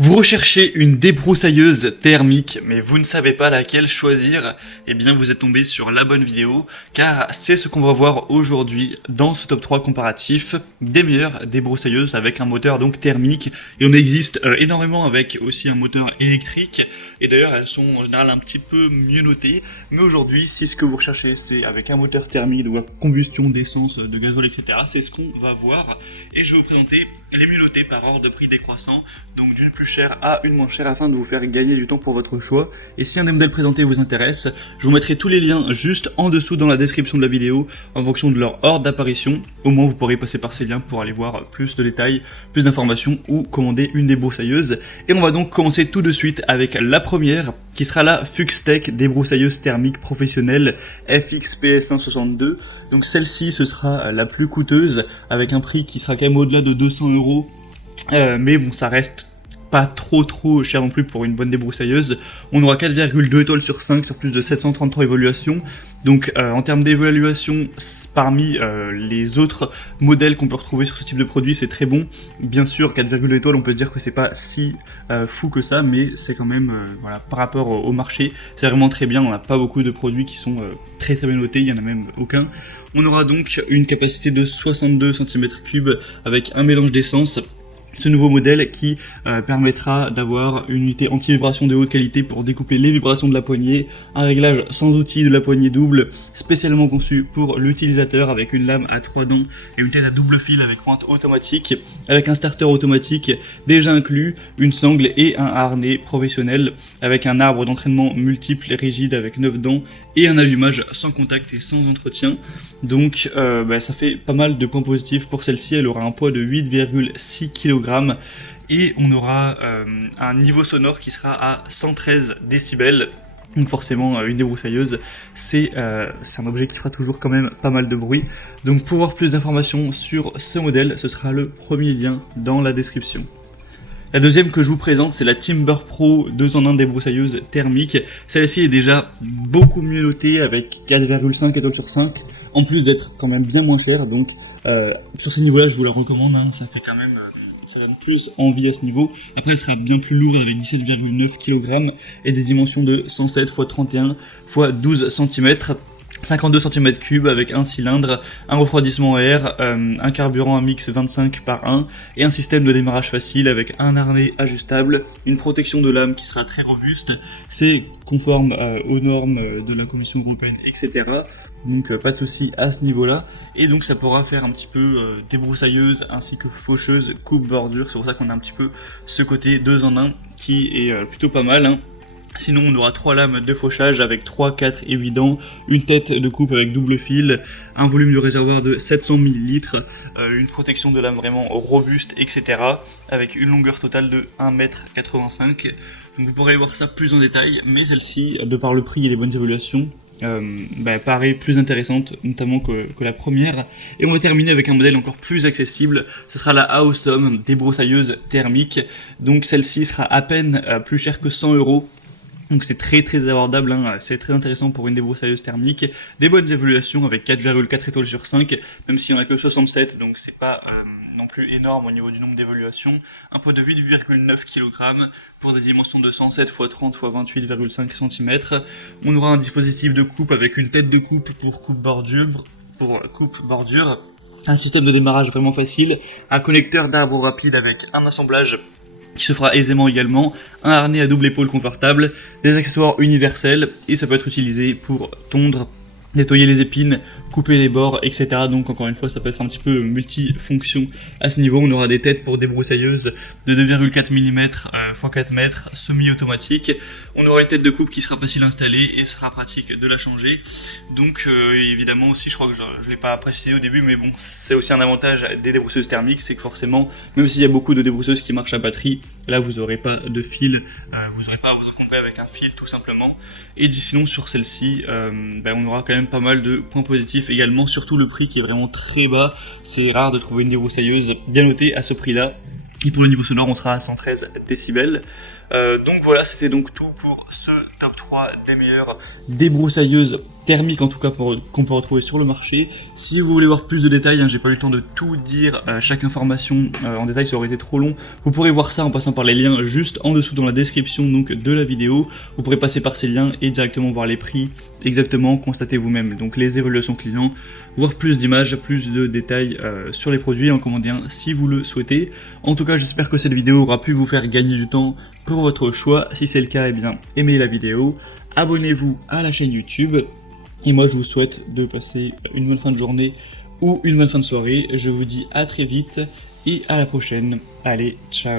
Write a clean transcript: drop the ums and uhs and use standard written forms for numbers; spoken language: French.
Vous recherchez une débroussailleuse thermique, mais vous ne savez pas laquelle choisir, eh bien vous êtes tombé sur la bonne vidéo, car c'est ce qu'on va voir aujourd'hui dans ce top 3 comparatif des meilleures débroussailleuses avec un moteur donc thermique. Et on existe énormément avec aussi un moteur électrique, et d'ailleurs elles sont en général un petit peu mieux notées, mais aujourd'hui si ce que vous recherchez c'est avec un moteur thermique, donc à combustion d'essence, de gasoil, etc., c'est ce qu'on va voir, et je vais vous présenter les mieux notés par ordre de prix décroissant, donc d'une plus chère à une moins chère afin de vous faire gagner du temps pour votre choix. Et si un des modèles présentés vous intéresse, je vous mettrai tous les liens juste en dessous dans la description de la vidéo en fonction de leur ordre d'apparition. Au moins vous pourrez passer par ces liens pour aller voir plus de détails, plus d'informations ou commander une débroussailleuse. Et on va donc commencer tout de suite avec la première qui sera la Fuxtech débroussailleuse thermique professionnelle FXPS162. Donc celle-ci ce sera la plus coûteuse avec un prix qui sera quand même au-delà de 200 €. Mais bon, ça reste pas trop cher non plus pour une bonne débroussailleuse. On aura 4,2 étoiles sur 5 sur plus de 733 évaluations. Donc en termes d'évaluation, parmi les autres modèles qu'on peut retrouver sur ce type de produit, c'est très bon. Bien sûr, 4,2 étoiles, on peut se dire que c'est pas si fou que ça, mais c'est quand même, voilà, par rapport au marché, c'est vraiment très bien. On n'a pas beaucoup de produits qui sont très bien notés, il y en a même aucun. On aura donc une capacité de 62 cm3 avec un mélange d'essence. Ce nouveau modèle qui permettra d'avoir une unité anti-vibration de haute qualité pour découpler les vibrations de la poignée, un réglage sans outil de la poignée double, spécialement conçu pour l'utilisateur avec une lame à 3 dents et une tête à double fil avec pointe automatique, avec un starter automatique déjà inclus, une sangle et un harnais professionnel avec un arbre d'entraînement multiple et rigide avec 9 dents et un allumage sans contact et sans entretien. Donc ça fait pas mal de points positifs pour celle-ci. Elle aura un poids de 8,6 kg et on aura un niveau sonore qui sera à 113 décibels. Donc forcément une débroussailleuse c'est un objet qui fera toujours quand même pas mal de bruit. Donc pour voir plus d'informations sur ce modèle, ce sera le premier lien dans la description. La deuxième que je vous présente, c'est la Timber Pro 2 en 1 débroussailleuse thermique. Celle-ci est déjà beaucoup mieux notée avec 4,5 étoiles sur 5, en plus d'être quand même bien moins chère. Donc sur ce niveau-là, je vous la recommande, hein, ça fait quand même, ça donne plus envie à ce niveau. Après, elle sera bien plus lourde avec 17,9 kg et des dimensions de 107 x 31 x 12 cm. 52 cm3 avec un cylindre, un refroidissement à air, un carburant à mix 25 par 1 et un système de démarrage facile avec un harnais ajustable, une protection de lame qui sera très robuste, c'est conforme aux normes de la Commission européenne, etc. Donc pas de souci à ce niveau-là. Et donc ça pourra faire un petit peu débroussailleuse ainsi que faucheuse, coupe bordure. C'est pour ça qu'on a un petit peu ce côté 2 en 1 qui est plutôt pas mal, hein. Sinon on aura 3 lames de fauchage avec 3, 4 et 8 dents, une tête de coupe avec double fil, un volume de réservoir de 700 ml, une protection de lame vraiment robuste, etc. avec une longueur totale de 1,85 m. Donc vous pourrez voir ça plus en détail, mais celle-ci, de par le prix et les bonnes évaluations, paraît plus intéressante notamment que la première. Et on va terminer avec un modèle encore plus accessible, ce sera la Awesome débroussailleuse thermique. Donc celle-ci sera à peine plus chère que 100 €. Donc c'est très abordable, hein. C'est très intéressant pour une débroussailleuse thermique. Des bonnes évaluations avec 4,4 étoiles sur 5, même s'il n'y en a que 67, donc c'est pas non plus énorme au niveau du nombre d'évaluations. Un poids de 8,9 kg pour des dimensions de 107 x 30 x 28,5 cm. On aura un dispositif de coupe avec une tête de coupe pour coupe bordure, un système de démarrage vraiment facile, un connecteur d'arbre rapide avec un assemblage qui se fera aisément également, un harnais à double épaule confortable, des accessoires universels, et ça peut être utilisé pour tondre, nettoyer les épines, couper les bords, etc. Donc encore une fois, ça peut être un petit peu multifonction à ce niveau. On aura des têtes pour débroussailleuses de 2,4 mm x 4 mètres, semi-automatique. On aura une tête de coupe qui sera facile à installer et sera pratique de la changer. Donc évidemment aussi, je crois que je ne l'ai pas précisé au début, mais bon, c'est aussi un avantage des débrousseuses thermiques, c'est que forcément, même s'il y a beaucoup de débrousseuses qui marchent à batterie, là vous n'aurez pas de fil, vous n'aurez pas à vous encombrer avec un fil tout simplement. Et sinon sur celle-ci, on aura quand même pas mal de points positifs également, surtout le prix qui est vraiment très bas. C'est rare de trouver une débroussailleuse bien notée à ce prix-là. Et pour le niveau sonore, on sera à 113 décibels. Donc voilà, c'était donc tout pour ce top 3 des meilleures débroussailleuses thermiques, en tout cas qu'on peut retrouver sur le marché. Si vous voulez voir plus de détails, j'ai pas eu le temps de tout dire, chaque information en détail, ça aurait été trop long. Vous pourrez voir ça en passant par les liens juste en dessous dans la description donc, de la vidéo. Vous pourrez passer par ces liens et directement voir les prix, exactement, constater vous-même. Donc les évaluations clients, voir plus d'images, plus de détails sur les produits, en commander un si vous le souhaitez. En tout cas, j'espère que cette vidéo aura pu vous faire gagner du temps pour votre choix. Si c'est le cas, eh bien, aimez la vidéo, abonnez-vous à la chaîne YouTube. Et moi, je vous souhaite de passer une bonne fin de journée ou une bonne fin de soirée. Je vous dis à très vite et à la prochaine. Allez, ciao!